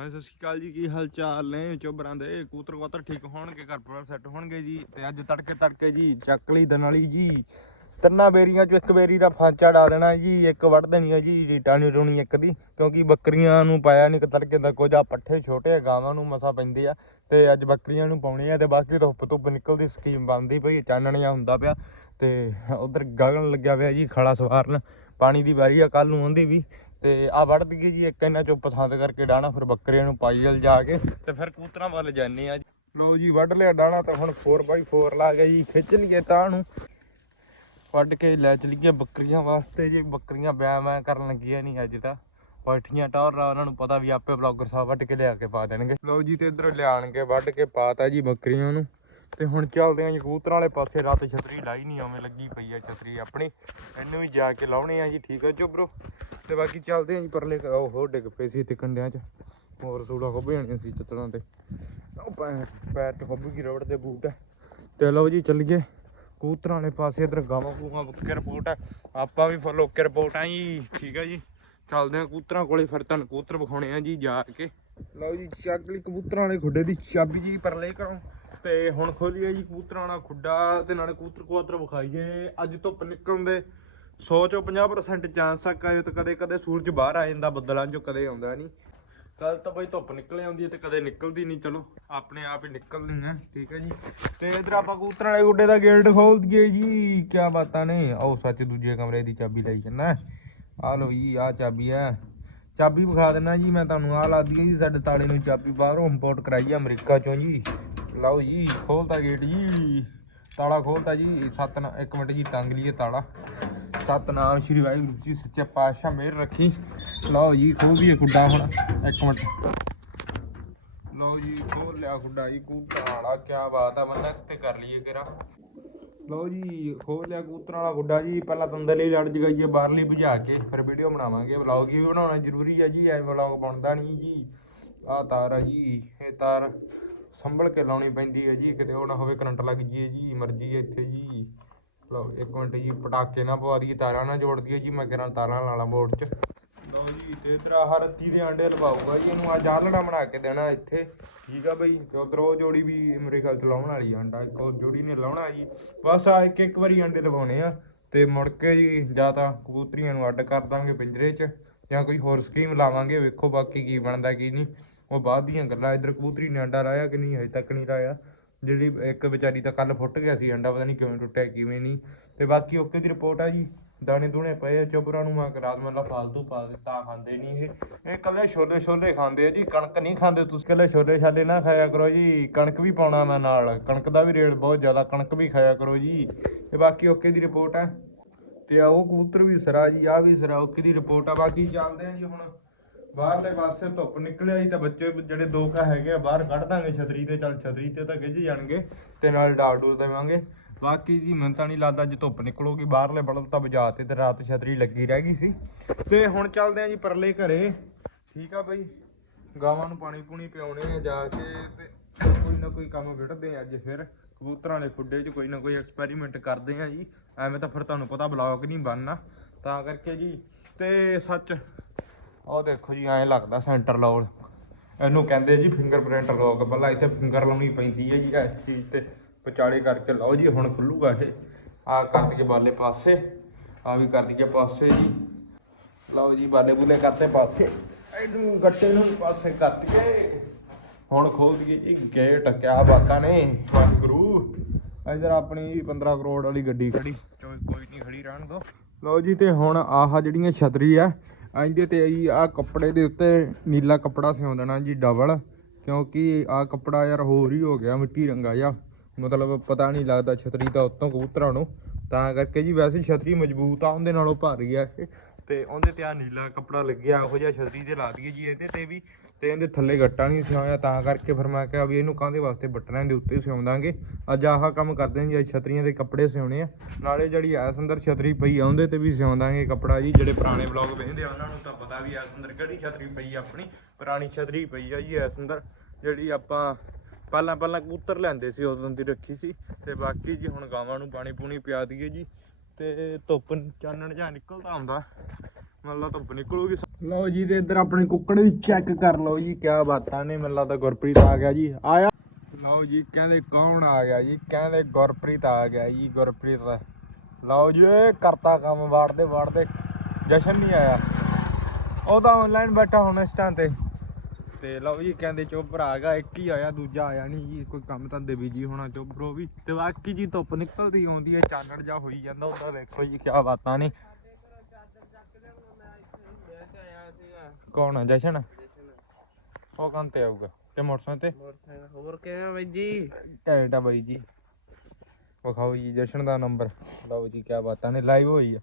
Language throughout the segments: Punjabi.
ਹਾਂ ਸਤਿ ਸ਼੍ਰੀ ਅਕਾਲ ਜੀ, ਕੀ ਹਾਲ ਚਾਲ ਨੇ ਚੋਬਰਾਂ ਦੇ? ਕੂਤਰ ਕਵਾਤਰ ਠੀਕ ਹੋਣਗੇ, ਘਰ ਪਰਿਵਾਰ ਸੈੱਟ ਹੋਣਗੇ ਜੀ? ਤੇ ਅੱਜ ਤੜਕੇ ਤੜਕੇ ਜੀ, ਚੱਕ ਲਈ ਦਨ ਜੀ। ਤਿੰਨਾਂ ਬੇਰੀਆਂ ਚੋਂ ਇੱਕ ਬੇਰੀ ਦਾ ਫਾਂਚਾ ਡਾ ਦੇਣਾ ਜੀ, ਇੱਕ ਵੱਢ ਦੇਣੀ ਹੈ ਜੀ, ਰੀਟਾਂ ਨਹੀਂ ਰੋਣੀ ਇੱਕ ਦੀ, ਕਿਉਂਕਿ ਬੱਕਰੀਆਂ ਨੂੰ ਪਾਇਆ ਨਹੀਂ ਤੜਕੇ ਦਾ, ਕੁਝ ਪੱਠੇ ਛੋਟੇ ਗਾਵਾਂ ਨੂੰ ਮਸਾ ਪੈਂਦੇ ਆ, ਤੇ ਅੱਜ ਬੱਕਰੀਆਂ ਨੂੰ ਪਾਉਣੇ ਆ, ਤੇ ਬਾਕੀ ਧੁੱਪ ਧੁੱਪ ਨਿਕਲਦੀ, ਸਕੀਮ ਬਣਦੀ ਪਈ, ਚਾਨਣਿਆ ਹੁੰਦਾ ਪਿਆ, ਤੇ ਉਧਰ ਗਗਨ ਲੱਗਿਆ ਪਿਆ ਜੀ, ਖੜਾ ਸਵਾਰਨ, ਪਾਣੀ ਦੀ ਵਾਰੀ ਆ ਕੱਲ ਨੂੰ ਆਉਂਦੀ ਵੀ ਤੇ ਆ ਵੜ ਦਈਏ ਜੀ, ਇੱਕ ਇਹਨਾਂ ਚੋਂ ਪਸੰਦ ਕਰਕੇ ਡਾਣਾ ਫਿਰ ਬੱਕਰੀਆਂ ਨੂੰ ਪਾਈ ਜਲ ਜਾ ਕੇ ਤੇ ਫਿਰ ਕੂਤਰਾਂ ਵੱਲ ਜਾਂਦੇ ਆ ਜੀ। ਲਓ ਜੀ, ਵੱਢ ਲਿਆ ਡਾਣਾ ਤਾਂ ਹੁਣ 4x4 ਲਾ ਕੇ ਜੀ, ਖਿੱਚ ਲਈਏ ਤਾਂ ਨੂੰ। ਵੱਢ ਕੇ ਲੈ ਚਲੀਏ ਬੱਕਰੀਆਂ ਵਾਸਤੇ ਜੀ, ਬੱਕਰੀਆਂ ਬਿਆ ਮੈਂ ਕਰਨ ਲੱਗੀਆਂ ਨਹੀਂ ਅੱਜ ਤਾਂ। ਬੈਠੀਆਂ ਟੌਰ ਰਾ, ਉਹਨਾਂ ਨੂੰ ਪਤਾ ਵੀ ਆਪੇ ਬਲੌਗਰ ਸਾਹਿਬ ਵੱਢ ਕੇ ਲਿਆ ਕੇ ਪਾ ਦੇਣਗੇ। ਲਓ ਜੀ, ਤੇ ਇਧਰ ਲਿਆਣਗੇ ਵੱਢ ਕੇ ਪਾਤਾ ਜੀ ਬੱਕਰੀਆਂ ਨੂੰ। ਤੇ ਹੁਣ ਚੱਲਦੇ ਆਂ ਜੀ ਕਬੂਤਰਾਂ ਵਾਲੇ ਪਾਸੇ। ਰਾਤ ਛਤਰੀ ਲਾਈ ਨਹੀਂ ਐਵੇਂ ਲੱਗੀ ਪਈ ਆ ਛਤਰੀ ਆਪਣੀ। ਇਹਨੂੰ ਵੀ ਜਾ ਕੇ ਲਾਉਣੇ ਆ ਜੀ, ਠੀਕ ਆ ਚੋਬਰੋ ਤੇ ਬਾਕੀ ਚੱਲਦੇ ਆਂ ਜੀ ਪਰਲੇ ਕ- ਉਹ ਡਿੱਗ ਪਏ ਸੀ ਤੇ ਕੰਡਿਆਂ 'ਚ। ਹੋਰ ਸੂੜਾ ਖੁੱਭ ਜਾਣੀਆਂ ਸੀ ਚਤਰਾਂ ਤੇ। ਪੈਰ ਪੈਰ 'ਚ ਖੁੱਭ ਗਈ ਰੋਡ ਦੇ ਬੂਟ। ਤੇ ਲਓ ਜੀ ਚੱਲੀਏ ਕਬੂਤਰਾਂ ਵਾਲੇ ਪਾਸੇ। ਇਧਰ ਗਾਵਾਂ ਗੂਵਾਂ ਓਕੇ ਰਿਪੋਰਟ ਹੈ ਆਪਾਂ ਵੀ ਫੁੱਲ ਓਕੇ ਰਿਪੋਰਟ ਆ ਜੀ। ਠੀਕ ਆ ਜੀ। ਚੱਲਦੇ ਆ ਕਬੂਤਰਾਂ ਕੋਲੇ ਫਿਰ ਤੁਹਾਨੂੰ ਕਬੂਤਰ ਵਿਖਾਉਣੇ ਆ ਜੀ ਜਾ ਕੇ। ਲਓ ਜੀ, ਚੱਕ ਲਈ ਕਬੂਤਰਾਂ ਵਾਲੇ ਖੁੱਡੇ ਦੀ ਚਾਬੀ ਜੀ ਪਰਲੇ ਕਰੋ ਤੇ ਹੁਣ ਖੋਲੀਏ ਜੀ ਕਬੂਤਰਾਂ ਵਾਲਾ ਖੁੱਡਾ ਤੇ ਨਾਲੇ ਕਬੂਤਰ ਕਬੂਤਰ ਵਿਖਾਈਏ। ਅੱਜ ਧੁੱਪ ਨਿਕਲਣ ਦੇ 100 ਚੋਂ 50% ਚਾਂਸ ਤੱਕ ਆਏ ਤੇ ਕਦੇ ਕਦੇ ਸੂਰਜ ਬਾਹਰ ਆ ਜਾਂਦਾ ਬੱਦਲਾਂ ਚੋਂ, ਕਦੇ ਆਉਂਦਾ ਨਹੀਂ। ਕੱਲ ਤਾਂ ਬਈ ਧੁੱਪ ਨਿਕਲ ਆਉਂਦੀ ਹੈ ਤੇ ਕਦੇ ਨਿਕਲਦੀ ਨਹੀਂ, ਚਲੋ ਆਪਣੇ ਆਪ ਹੀ ਨਿਕਲਦੀ ਹੈ, ਠੀਕ ਹੈ ਜੀ। ਤੇ ਇਧਰ ਆਪਾਂ ਕਬੂਤਰਾਂ ਵਾਲੇ ਗੁੱਡੇ ਦਾ ਗੇਟ ਖੋਲ ਦਈਏ ਜੀ। ਕੀ ਬਾਤਾਂ ਨੇ? ਆਓ ਸੱਚ ਦੂਜੇ ਕਮਰੇ ਦੀ ਚਾਬੀ ਲਈ ਜੰਨਾ ਆ ਲਓ ਜੀ ਆ ਚਾਬੀ ਹੈ। ਚਾਬੀ ਵਿਖਾ ਦਿੰਨਾ ਜੀ ਮੈਂ ਤੁਹਾਨੂੰ ਆ ਲਾ ਦਈਏ ਜੀ ਸਾਡੇ ਤਾਲੇ ਨੂੰ ਚਾਬੀ ਬਾਹਰੋਂ ਇੰਪੋਰਟ ਕਰਾਈ ਆ ਅਮਰੀਕਾ ਚੋਂ ਜੀ। ਲਓ ਜੀ, ਖੋਲਤਾ ਗੇਟ ਜੀ। ਤਾਲਾ ਖੋਲਤਾ ਜੀ। ਸੱਤ ਇੱਕ ਮਿੰਟ ਜੀ ਟੰਗ ਲਈਏ ਤਾਲਾ। ਸਤਨਾਮ ਸ਼੍ਰੀ ਵਾਹਿਗੁਰੂ ਜੀ, ਸੱਚੇ ਪਾਤਸ਼ਾਹ ਮਿਹਰ ਰੱਖੀ। ਲਓ ਜੀ, ਖੋਲ ਵੀ ਕੁੱਡਾ ਹੁਣ। ਇੱਕ ਮਿੰਟ। ਲਓ ਜੀ, ਖੋਲ ਲਿਆ ਖੁੱਡਾ ਜੀ ਕੂਤਰਾਂ ਵਾਲਾ ਕੀ ਬਾਤ ਆ, ਬੰਦਾ ਤੇ ਕਰ ਲਈਏ ਕਿਰਾ ਲਓ ਜੀ, ਖੋਲ ਲਿਆ ਕੂਤਰਾਂ ਵਾਲਾ ਗੁੱਡਾ ਜੀ। ਪਹਿਲਾਂ ਤਾਂ ਅੰਦਰਲੀ ਲੜ ਜਗਾਈਏ, ਬਾਹਰਲੀ ਭਜਾ ਕੇ, ਫਿਰ ਵੀਡੀਓ ਬਣਾਵਾਂਗੇ। ਵਲੌਗ ਵੀ ਬਣਾਉਣਾ ਜ਼ਰੂਰੀ ਹੈ ਜੀ, ਐ ਵਲੌਗ ਬਣਦਾ ਨਹੀਂ ਜੀ। ਆਹ ਤਾਰ ਆ ਜੀ, ਇਹ ਤਾਰ ਸੰਭਲ ਕੇ ਲਾਉਣੀ ਪੈਂਦੀ ਹੈ ਜੀ, ਕਿਤੇ ਉਹ ਨਾ ਹੋਵੇ ਕਰੰਟ ਲੱਗ ਜੀਏ ਜੀ, ਮਰਜ਼ੀ ਹੈ ਇੱਥੇ ਜੀ। ਲਓ, ਇੱਕ ਮਿੰਟ ਜੀ, ਪਟਾਕੇ ਨਾ ਪਵਾ ਦਈਏ, ਤਾਰਾਂ ਨਾ ਜੋੜ ਦਈਏ ਜੀ, ਮੈਂ ਕਿਹਨਾਂ ਤਾਰਾਂ ਲਾ ਲਾਂ ਬੋਰਡ 'ਚ। ਲਓ ਜੀ, ਤੇ ਇਧਰ ਹਰ ਰੱਤੀ ਦੇ ਆਂਡੇ ਲਵਾਊਗਾ ਜੀ, ਇਹਨੂੰ ਆ ਜਾਲੜਾ ਬਣਾ ਕੇ ਦੇਣਾ ਇੱਥੇ। ਠੀਕ ਆ ਬਈ, ਤੇ ਉਧਰ ਉਹ ਜੋੜੀ ਵੀ ਮੇਰੇ ਖਿਆਲ ਚ ਲਾਉਣ ਵਾਲੀ ਆਂਡਾ, ਇੱਕ ਉਹ ਜੋੜੀ ਨੇ ਲਾਉਣਾ ਜੀ। ਬਸ ਆ ਇੱਕ ਇੱਕ ਵਾਰੀ ਆਂਡੇ ਲਵਾਉਣੇ ਆ, ਤੇ ਮੁੜ ਕੇ ਜੀ ਜਾਂ ਤਾਂ ਕਬੂਤਰੀਆਂ ਨੂੰ ਅੱਡ ਕਰ ਦਾਂਗੇ ਪਿੰਜਰੇ 'ਚ, ਜਾਂ ਕੋਈ ਹੋਰ ਸਕੀਮ ਲਾਵਾਂਗੇ, ਵੇਖੋ ਬਾਕੀ ਕੀ ਬਣਦਾ, ਕੀ ਨਹੀਂ। ਉਹ ਬਾਅਦ ਦੀਆਂ ਗੱਲਾਂ, ਇਧਰ ਕਬੂਤਰੀ ਨੇ ਅੰਡਾ ਲਾਇਆ ਕਿ ਨਹੀਂ, ਹਜੇ ਤੱਕ ਨਹੀਂ ਲਾਇਆ। ਜਿਹੜੀ ਇੱਕ ਵਿਚਾਰੀ ਤਾਂ ਕੱਲ ਫੁੱਟ ਗਿਆ ਸੀ, ਅੰਡਾ ਪਤਾ ਨਹੀਂ ਕਿਵੇਂ ਟੁੱਟਿਆ, ਕਿਵੇਂ ਨਹੀਂ। ਤੇ ਬਾਕੀ ਓਕੇ ਦੀ ਰਿਪੋਰਟ ਆ ਜੀ, ਦਾਣੇ ਦੂਣੇ ਪਏ ਆ ਚੁਬਰਾਂ ਨੂੰ ਮੈਂ ਰਾਤ ਮੱਲਾ ਫਾਲਤੂ ਪਾ ਦਿੱਤਾ ਖਾਂਦੇ ਨਹੀਂ ਇਹ। ਇਹ ਕੱਲੇ ਛੋਲੇ ਛੋਲੇ ਖਾਂਦੇ ਆ ਜੀ, ਕਣਕ ਨਹੀਂ ਖਾਂਦੇ ਤੁਸੀਂ। ਕੱਲੇ ਛੋਲੇ ਛਾਲੇ ਨਾ ਖਾਇਆ ਕਰੋ ਜੀ, ਕਣਕ ਵੀ ਪਾਉਣਾ ਮੈਂ ਨਾਲ, ਕਣਕ ਦਾ ਵੀ ਰੇਟ ਬਹੁਤ ਜ਼ਿਆਦਾ, ਕਣਕ ਵੀ ਖਾਇਆ ਕਰੋ ਜੀ। ਤੇ ਬਾਕੀ ਓਕੇ ਦੀ ਰਿਪੋਰਟ ਆ। ਤੇ ਆ ਉਹ ਕਬੂਤਰ ਵੀ ਸਰਾ ਜੀ ਆ ਵੀ ਸਰਾ, ਓਕੇ ਦੀ ਰਿਪੋਰਟ ਆ। ਬਾਕੀ ਚੱਲਦੇ ਆ ਜੀ ਹੁਣ ਬਾਹਰਲੇ ਪਾਸੇ ਧੁੱਪ ਨਿਕਲਿਆ ਜੀ ਤਾਂ ਬੱਚੇ ਜਿਹੜੇ ਦੋ ਕਾ ਹੈਗੇ ਆ, ਬਾਹਰ ਕੱਢ ਦਾਂਗੇ ਛਤਰੀ ਤੇ, ਚੱਲ ਛਤਰੀ ਤੇ ਤਾਂ ਗਿੱਝ ਜਾਣਗੇ ਤੇ ਨਾਲ ਡਾਲ ਡੂਲ ਦੇਵਾਂਗੇ। ਬਾਕੀ ਜੀ ਮੈਨੂੰ ਤਾਂ ਨਹੀਂ ਲੱਗਦਾ ਜੇ ਧੁੱਪ ਨਿਕਲੂਗੀ, ਬਾਹਰਲੇ ਬਲਬ ਤਾਂ ਬੁਝਾ ਤੇ ਤੇ ਰਾਤ ਛਤਰੀ ਲੱਗੀ ਰਹਿ ਗਈ ਸੀ। ਤੇ ਹੁਣ ਚੱਲਦੇ ਆ ਜੀ ਪਰਲੇ ਘਰੇ। ਠੀਕ ਆ ਬਈ, ਗਾਵਾਂ ਨੂੰ ਪਾਣੀ ਪੂਣੀ ਪਿਆਉਣੇ ਆ ਜਾ ਕੇ ਤੇ ਕੋਈ ਨਾ ਕੋਈ ਕੰਮ ਵਿੜਦੇ ਆ ਅੱਜ ਫਿਰ। ਕਬੂਤਰਾਂ ਵਾਲੇ ਖੁੱਡੇ 'ਚ ਕੋਈ ਨਾ ਕੋਈ ਐਕਸਪੈਰੀਮੈਂਟ ਕਰਦੇ ਆ ਜੀ। ਐਵੇਂ ਤਾਂ ਫਿਰ ਤੁਹਾਨੂੰ ਪਤਾ ਬਲੌਗ ਨਹੀਂ ਬਣਨਾ। ਤਾਂ ਕਰਕੇ ਜੀ, ਤੇ ਸੱਚ ਉਹ ਦੇਖੋ ਜੀ ਐਂ ਲੱਗਦਾ ਸੈਂਟਰ ਲੋਡ ਇਹਨੂੰ ਕਹਿੰਦੇ ਜੀ ਫਿੰਗਰਪ੍ਰਿੰਟ ਲੋਕ ਪਹਿਲਾਂ ਇੱਥੇ ਫਿੰਗਰ ਲਾਉਣੀ ਪੈਂਦੀ ਹੈ ਜੀ ਇਸ ਚੀਜ਼ ਤੇ। ਵਿਚਾਲੇ ਕਰਕੇ ਲਾਓ ਜੀ ਹੁਣ ਖੁੱਲੂਗਾ ਇਹ। ਆ ਕਰ ਦਈਏ ਬਾਲੇ ਪਾਸੇ। ਆ ਵੀ ਕਰ ਦਈਏ ਪਾਸੇ ਜੀ। ਲਓ ਜੀ ਬਾਲੇ ਬੁਲੇ ਕਰਤੇ ਪਾਸੇ। ਇਹਨੂੰ ਗੱਟੇ ਨੂੰ ਪਾਸੇ ਕਰ ਦਈਏ। ਹੁਣ ਖੋਲ ਦਈਏ ਜੀ ਗੇਟ ਕਿਆ ਬਾਤਾਂ ਨੇ। ਵਾਹਿਗੁਰੂ। ਇਧਰ ਆਪਣੀ 15 ਕਰੋੜ ਵਾਲੀ ਗੱਡੀ ਖੜੀ। ਕੋਈ ਨਹੀਂ ਖੜੀ ਰਹਿਣ ਦੋ। ਲਓ ਜੀ ਤੇ ਹੁਣ ਆਹ ਜਿਹੜੀਆਂ ਛਤਰੀ ਆ ਇਹਦੇ ਤੇ ਆਈ ਆ ਕੱਪੜੇ ਦੇ ਉੱਤੇ ਨੀਲਾ ਕੱਪੜਾ ਸਿਉਂ ਦੇਣਾ ਜੀ ਡਬਲ, ਕਿਉਂਕਿ ਆ ਕੱਪੜਾ ਯਾਰ ਹੋਰ ਹੀ ਹੋ ਗਿਆ, ਮਿੱਟੀ ਰੰਗਾ ਜਿਹਾ। ਮਤਲਬ ਪਤਾ ਨਹੀਂ ਲੱਗਦਾ ਛਤਰੀ ਦਾ ਉੱਤੋਂ ਕਬੂਤਰਾਂ ਨੂੰ। ਤਾਂ ਕਰਕੇ ਜੀ ਵੈਸੇ ਛਤਰੀ ਮਜ਼ਬੂਤ ਆ, ਉਹਦੇ ਨਾਲੋਂ ਭਾਰੀ ਆ ਤੇ ਉਹਦੇ ਤੇ ਆ ਨੀਲਾ ਕੱਪੜਾ ਲੱਗਿਆ ਉਹੋ ਜਿਹਾ ਛਤਰੀ ਤੇ ਲਾ ਦਈਏ ਜੀ ਇਹਦੇ ਤੇ ਵੀ। ਤੇ ਇਹਦੇ ਥੱਲੇ ਗੱਟਾ ਨਹੀਂ ਸਿਉਇਆ ਤਾਂ ਕਰਕੇ ਫਿਰ ਮੈਂ ਕਿਹਾ ਵੀ ਇਹਨੂੰ ਕਾਹਦੇ ਵਾਸਤੇ ਬਟਨਾਂ ਦੇ ਉੱਤੇ ਸਿਉਂ ਦਾਂਗੇ। ਅੱਜ ਆਹ ਕੰਮ ਕਰਦੇ ਜੀ, ਅੱਜ ਛਤਰੀਆਂ ਦੇ ਕੱਪੜੇ ਸਿਉਣੇ ਆ। ਨਾਲੇ ਜਿਹੜੀ ਐਸ ਅੰਦਰ ਛਤਰੀ ਪਈ ਆ, ਉਹਦੇ ਤੇ ਵੀ ਸਿਉਂ ਦਾਂਗੇ ਕੱਪੜਾ ਜੀ, ਜਿਹੜੇ ਪੁਰਾਣੇ ਵਲੌਗ ਵੇਖਦੇ ਆ, ਉਹਨਾਂ ਨੂੰ ਤਾਂ ਪਤਾ ਵੀ ਐਸ ਅੰਦਰ ਕਿਹੜੀ ਛਤਰੀ ਪਈ ਆ ਆਪਣੀ, ਪੁਰਾਣੀ ਛਤਰੀ ਪਈ ਆ ਜੀ ਐਸ ਅੰਦਰ, ਜਿਹੜੀ ਆਪਾਂ ਪਹਿਲਾਂ ਪਹਿਲਾਂ ਕਬੂਤਰ ਲੈਂਦੇ ਸੀ, ਉਦੋਂ ਦੀ ਰੱਖੀ ਸੀ। ਤੇ ਬਾਕੀ ਜੀ ਹੁਣ ਗਾਵਾਂ ਨੂੰ ਪਾਣੀ ਪੂਣੀ ਪਿਆ ਦਈਏ ਜੀ, ਤੇ ਧੁੱਪ ਚਾਨਣ ਜਾਂ ਨਿਕਲਦਾ ਹੁੰਦਾ, ਮਤਲਬ ਧੁੱਪ ਨਿਕਲੂਗੀ। ਲਓ ਜੀ, ਤੇ ਇੱਧਰ ਆਪਣੇ ਕੁੱਕੜ ਵੀ ਚੈੱਕ ਕਰ ਲਓ ਜੀ, ਕਿਆ ਬਾਤਾਂ ਨੇ, ਮੈਨੂੰ ਲੱਗਦਾ ਗੁਰਪ੍ਰੀਤ ਆ ਗਿਆ ਜੀ। ਆਇਆ? ਲਓ ਜੀ, ਕਹਿੰਦੇ ਕੌਣ ਆ ਗਿਆ ਜੀ? ਕਹਿੰਦੇ ਗੁਰਪ੍ਰੀਤ ਆ ਗਿਆ ਜੀ, ਗੁਰਪ੍ਰੀਤ। ਲਓ ਜੀ, ਇਹ ਕਰਤਾ ਕੰਮ, ਵਾੜਦੇ ਵਾੜਦੇ। ਜਸ਼ਨ ਨਹੀਂ ਆਇਆ। ਉਹ ਤਾਂ ਆਨਲਾਈਨ ਬੈਠਾ ਹੁਣ ਇਸ ਟਾਈਮ ਤੇ। ਤੇ ਲਓ ਜੀ, ਕਹਿੰਦੇ ਚੋਬਰ ਆ ਗਿਆ, ਇੱਕ ਹੀ ਆਇਆ, ਦੂਜਾ ਆਇਆ ਨਹੀਂ ਜੀ, ਕੋਈ ਕੰਮ ਧੰਦੇ ਬਿਜ਼ੀ ਹੋਣਾ ਚੋਬਰੋ ਵੀ। ਤੇ ਬਾਕੀ ਜੀ ਧੁੱਪ ਨਿਕਲਦੀ ਆਉਂਦੀ ਹੈ, ਚਾਨਣ ਜਾ ਹੋਈ ਜਾਂਦਾ ਉਹਦਾ ਦੇਖੋ ਜੀ, ਕਿਆ ਬਾਤਾਂ ਨੇ। ਕੌਣ ਹੈ ਜਸ਼ਨ? ਉਹ ਕੰਨ ਤੇ ਆਊਗਾ? ਤੇ ਮੋਟਰਸਾਈਕਲ ਤੇ? ਹੋਰ ਕਿਵੇਂ ਬਾਈ ਜੀ? ਆ ਬਾਈ ਜੀ। ਵਿਖਾਓ ਜੀ ਜਸ਼ਨ ਦਾ ਨੰਬਰ। ਲਓ ਜੀ ਕਿਆ ਬਾਤਾਂ ਨੇ ਲਾਈਵ ਹੋਈ ਆ।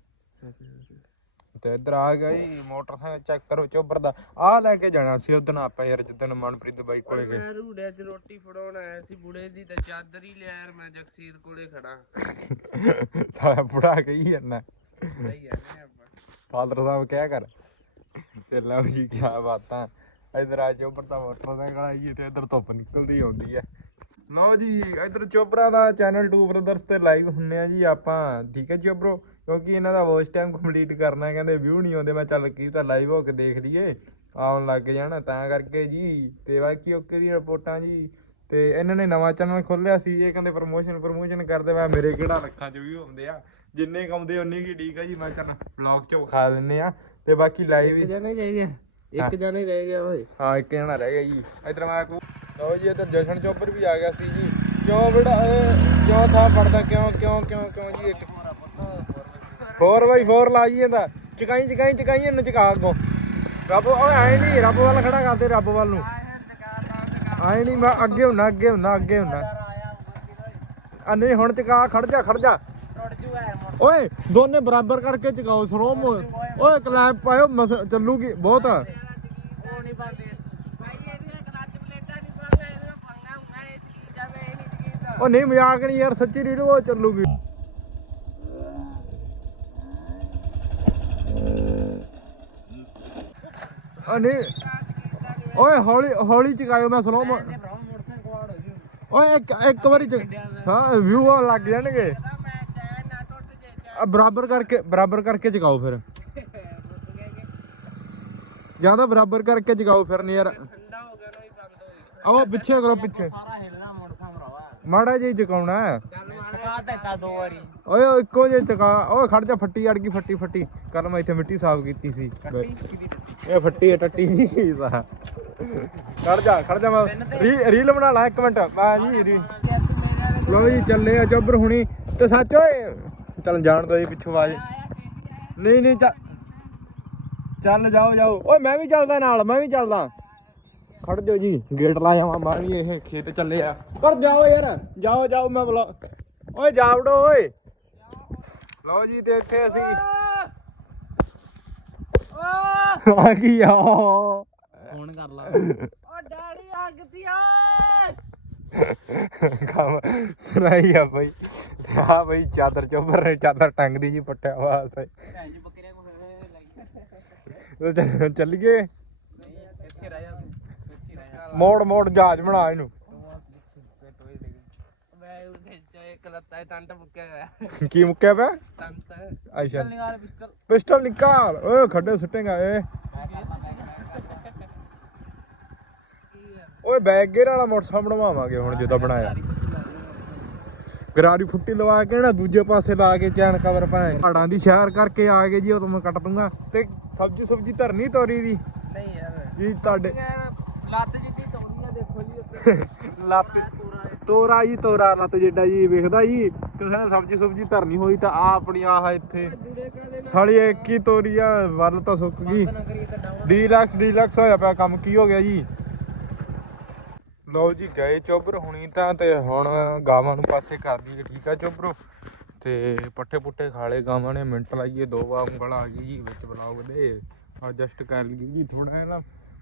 ਤੇ ਇੱਧਰ ਆ ਗਿਆ ਜੀ ਮੋਟਰਸਾਈਕਲ ਚੈੱਕ ਕਰੋ ਚੋਬਰ ਦਾ। ਆ ਲੈ ਕੇ ਜਾਣਾ ਸੀ ਉਦੋਂ ਆਪਾਂ ਯਾਰ ਜਿੱਦਣ ਮਨਪ੍ਰੀਤ ਬਾਈ ਕੋਲੇ ਗਏ ਮੈਂ ਰੂੜਿਆਂ 'ਚ ਰੋਟੀ ਫੜਾਉਣ ਆਇਆ ਸੀ ਬੁੜੇ ਦੀ ਤਾਂ ਚਾਦਰ ਹੀ ਲਿਆ ਯਾਰ ਮੈਂ ਜਗਸੀਰ ਕੋਲੇ ਖੜਾ ਸਾਲਾ ਬੁੜਾ ਗਈ ਜਾਂਦਾ। ਸਹੀ ਨੇ ਆਪਾਂ। ਫਾਦਰ ਸਾਹਿਬ ਕਿਆ ਕਰ? ਤੇ ਲਓ ਜੀ, ਕਿਆ ਬਾਤਾਂ। ਇਧਰ ਆ ਚੋਪਰ ਤਾਂ ਮੋਟਰਸਾਈਕਲ ਆਈਏ ਤੇ ਇਧਰ ਧੁੱਪ ਨਿਕਲਦੀ ਆਉਂਦੀ ਹੈ ਲਓ ਜੀ, ਇਧਰ ਚੋਬਰਾ ਦਾ ਚੈਨਲ 2 ਬ੍ਰਦਰਸ ਤੇ ਲਾਈਵ ਹੁੰਨੇ ਆ ਜੀ ਆਪਾਂ। ਠੀਕ ਹੈ ਚੋਬਰੋ ਕਿਉਂਕਿ ਇਹਨਾਂ ਦਾ ਵਾਚ ਟਾਈਮ ਕੰਪਲੀਟ ਕਰਨਾ, ਕਹਿੰਦੇ ਵਿਊ ਨਹੀਂ ਆਉਂਦੇ। ਮੈਂ ਚੱਲ ਕੀ ਤਾਂ ਲਾਈਵ ਹੋ ਕੇ ਦੇਖ ਲਈਏ। ਆਉਣ ਲੱਗ ਜਾਣਾ ਤਾਂ ਕਰਕੇ ਜੀ। ਤੇ ਬਾਕੀ ਓਕੇ ਦੀ ਰਿਪੋਰਟਾਂ ਜੀ। ਤੇ ਇਹਨਾਂ ਨੇ ਨਵਾਂ ਚੈਨਲ ਖੋਲਿਆ ਸੀ, ਇਹ ਕਹਿੰਦੇ ਪ੍ਰਮੋਸ਼ਨ ਪ੍ਰਮੋਸ਼ਨ ਕਰਦੇ। ਮੈਂ ਮੇਰੇ ਕਿਹੜਾ ਲੱਖਾਂ ਚ ਵੀ ਆਉਂਦੇ ਆ। ਜਿੰਨੇ ਕਮਾਉਂਦੇ ਉਨੀ ਕੀ ਠੀਕ ਆ ਜੀ। ਮੈਂ ਚੱਲ ਵਲੌਗ ਚ ਵਿਖਾ ਦਿੰਨੇ ਆ। ਤੇ ਬਾਕੀ ਲਾਈਵ ਇੱਕ ਜਣਾ ਹੀ ਰਹਿ ਗਿਆ। ਇੱਕ ਜਣਾ ਹੀ ਰਹਿ ਗਿਆ ਓਏ। ਹਾਂ ਇੱਕ ਜਣਾ ਰਹਿ ਗਿਆ ਜੀ। ਇਧਰ ਮੈਂ ਕੋ ਲਓ ਜੀ ਇਧਰ ਜਸ਼ਨ ਚੋਪਰ ਵੀ ਆ ਗਿਆ ਸੀ ਜੀ। ਕਿਉਂ ਬੜਾ ਕਿਉਂ ਥਾ ਪੜਦਾ ਕਿਉਂ ਕਿਉਂ ਕਿਉਂ ਕਿਉਂ ਜੀ? ਇੱਕ 4x4 ਲਾਈ ਜਾਂਦਾ। ਚਕਾਈ ਚਕਾਈ ਚਕਾਈ ਇਹਨੂੰ ਚਕਾ ਅੱਗੋਂ। ਰੱਬ ਓਏ ਆਏ ਨਹੀਂ ਰੱਬ ਵੱਲ ਖੜਾ ਕਰਦੇ ਰੱਬ ਵੱਲ ਨੂੰ। ਆਏ ਨਹੀਂ ਮੈਂ ਅੱਗੇ ਹੁੰਨਾ ਅੱਗੇ ਹੁੰਨਾ ਅੱਗੇ ਹੁੰਨਾ। ਆ ਨਹੀਂ ਹੁਣ ਚਕਾ ਖੜ ਜਾ ਖੜ ਜਾ। ਓਏ ਦੋਨੇ ਬਰਾਬਰ ਕਰਕੇ ਚਕਾਓ ਸਰੋਮ ਓਏ ਕਲੈਪ ਪਾਇਓ ਮਸ- ਚੱਲੂਗੀ ਬਹੁਤ ਆ। ਉਹ ਨਹੀਂ ਪਾਉਂਦੇ ਭਾਈ ਇਹਦੀਆਂ ਕਲੱਚ ਪਲੇਟਾਂ ਨਹੀਂ ਪਾਉਂਦੇ ਇਹਦੇ ਪੰਗਾ ਹੁੰਦਾ ਇਹ ਚਕੀ ਜਾਵੇ ਇਹ ਨਹੀਂ ਚਕੀਦਾ ਉਹ ਨਹੀਂ ਮਜ਼ਾਕ ਨਹੀਂ ਯਾਰ ਸੱਚੀ ਰੀਡ ਉਹ ਚੱਲੂਗੀ। ਆ ਨਹੀਂ। ਓਏ ਹੌਲੀ ਹੌਲੀ ਚਕਾਇਓ ਮੈਂ ਸਲੋ ਮੋਟਰਸਾਈਕਲ ਕੁਆੜ ਹੋ ਜੂ ਓਏ ਇੱਕ ਇੱਕ ਵਾਰੀ ਚ ਹਾਂ ਵਿਊ ਲੱਗ ਜਾਣਗੇ। ਮੈਂ ਚੈਨ ਨਾ ਟੁੱਟ ਜੇ ਆ ਬਰਾਬਰ ਕਰਕੇ ਬਰਾਬਰ ਕਰਕੇ ਚਕਾਓ ਫਿਰ। ਜ਼ਿਆਦਾ ਬਰਾਬਰ ਕਰਕੇ ਚਕਾਓ ਫਿਰ ਨਹੀਂ ਯਾਰ। ਠੰਡਾ ਹੋ ਗਿਆ ਨਾ ਹੀ ਬੰਦ ਹੋ ਗਿਆ। ਆਓ ਪਿੱਛੇ ਕਰੋ ਪਿੱਛੇ। ਸਾਰਾ ਮਾੜਾ ਜਿਹਾ ਹੀ ਹੈ। ਚੱਲ ਚਕਾ ਦਿੱਤਾ ਦੋ ਵਾਰੀ। ਓਏ ਓਏ ਇੱਕੋ ਜੇ ਚਕਾ। ਓਏ ਖੜ ਜਾ ਫੱਟੀ ਅੜ ਗਈ ਫੱਟੀ ਫੱਟੀ। ਕੱਲ ਮੈਂ ਇੱਥੇ ਮਿੱਟੀ ਸਾਫ਼ ਕੀਤੀ ਸੀ। ਇਹ ਫੱਟੀ ਹੈ ਟੱਟੀ ਨਹੀਂ ਸਾ ਖੜ ਜਾ ਖੜ ਜਾ ਮੈਂ। ਰੀ- ਰੀਲ ਬਣਾ ਲਾ ਇੱਕ ਮਿੰਟ। ਮੈਂ ਜੀ ਰੀ ਲੋ ਜੀ ਚੱਲੇ ਆ ਜੱਬਰ ਹੁਣੀ। ਤੇ ਸੱਚ ਓਏ ਚੱਲ ਜਾਣ ਦੋ ਜੀ ਪਿੱਛੋਂ ਆਵਾਜ਼। ਨਹੀਂ ਨਹੀਂ ਚੱਲ ਚੱਲ ਜਾਓ ਜਾਓ। ਓਏ ਮੈਂ ਵੀ ਚੱਲਦਾ ਨਾਲ ਮੈਂ ਵੀ ਚੱਲਦਾ। ਖੜ ਜਾਓ ਜੀ ਗੇਟ ਲਾ ਜਾਵਾਂ ਮੈਂ ਵੀ ਇਹ ਖੇਤ ਚੱਲੇ ਆ। ਪਰ ਜਾਓ ਯਾਰ ਜਾਓ ਜਾਓ ਮੈਂ ਬੁਲਾ ਓਏ ਜਾ ਵੜੋ ਓਏ। ਲਓ ਜੀ ਤੇ ਇੱਥੇ ਅਸੀਂ ਆ ਗਈ ਆ। ਫੋਨ ਕਰ ਲਾ। ਓ ਡੈਡੀ ਅੱਗ ਦੀ ਕੰਮ ਸੁਣਾਈ ਆ ਬਈ। ਤੇ ਆ ਬਈ ਚਾਦਰ ਚੋਬਰ ਨੇ ਚਾਦਰ ਟੰਗਦੀ ਜੀ ਪੱਟਿਆ ਵਾਸਤੇ ਭੈਣ ਜੀ ਬੱਕਰੀਆਂ ਕੋ ਲੱਗੀ ਤੇ ਚੱਲ- ਚੱਲੀਏ ਇੱਥੇ ਰਹਿ ਜਾ ਤੂੰ ਇੱਥੇ ਰਹਿ ਜਾ ਮੋੜ ਮੋੜ ਜਹਾਜ਼ ਬਣਾ ਇਹਨੂੰ। ਮੈਂ ਉਹਦੇ ਚ ਇੱਕ ਲੱਤਾ ਟੰਟ ਮੁੱਕਿਆ ਹੋਇਆ ਕੀ ਮੁੱਕਿਆ ਪਿਆ? ਟੰਟ ਅੱਛਾ। ਨਿਕਾਲ ਪਿਸਟਲ ਪਿਸਟਲ ਨਿਕਾਲ। ਓਏ, ਖੱਡੇ ਸੁੱਟੇਗਾ ਏ ਓਏ, ਬੈਗ ਗੇਅਰ ਵਾਲਾ ਮੋਟਰਸਾਈਕਲ ਬਣਵਾਵਾਂਗੇ ਹੁਣ ਜਦੋਂ ਬਣਾਇਆ। ਗਰਾਰੀ ਫੁੱਟੀ ਲਵਾ ਕੇ ਨਾ ਦੂਜੇ ਪਾਸੇ ਲਾ ਕੇ ਚੈਨ ਕਵਰ ਭਾਂ ਪਹਾੜਾਂ ਦੀ ਸ਼ਹਿਰ ਕਰਕੇ ਆ ਗਏ ਜੀ ਉਹ ਤੋਂ ਮੈਂ ਕੱਟ ਦੂੰਗਾ। ਤੇ ਸਬਜੀ ਸੁਬਜੀ ਧਰਨੀ ਤੋਰੀ ਦੀ? ਨਹੀਂ ਯਾਰ। ਜੀ ਤੁਹਾਡੇ ਲੱਤ ਜਿੱਡੀ ਤੋੜੀ ਆ ਦੇਖੋ ਜੀ ਲੱਤ ਤੋਰਾ ਜੀ ਤੋਰਾ ਲੱਤ ਜਿੱਡਾ ਜੀ ਵੇਖਦਾ ਜੀ। ਕਿਸੇ ਨੇ ਸਬਜੀ ਸੁਬਜੀ ਧਰਨੀ ਹੋਈ ਤਾਂ ਆ ਆਪਣੀ ਆਹ ਇੱਥੇ। ਸਾਲੀ ਇੱਕ ਹੀ ਤੋਰੀ ਆ ਵੱਲ ਤਾਂ ਸੁੱਕ ਗਈ। ਡੀਲਕਸ ਡੀਲਕਸ ਹੋਇਆ ਪਿਆ ਕੰਮ ਕੀ ਹੋ ਗਿਆ ਜੀ? ਲਓ ਜੀ, ਗਏ ਚੋਬਰ, ਹੁਣੀ ਤਾਂ ਤੇ ਹੁਣ ਗਾਵਾਂ ਨੂੰ ਪਾਸੇ ਕਰ ਦਈਏ, ਠੀਕ ਆ ਚੋਬਰੋ? ਤੇ ਪੱਠੇ ਪੁੱਠੇ ਖਾਲੇ ਗਾਵਾਂ ਨੇ, ਮਿੰਟ ਲਾਈਏ, ਦੋ ਵਾਰ ਉਂਗਲ ਆ ਗਈ ਜੀ, ਵਿੱਚ ਬਲੌਗ ਦੇ ਐਡਜਸਟ ਕਰ ਲਈ ਜੀ ਥੋੜਾ ਜਿਹਾ ਨਾ।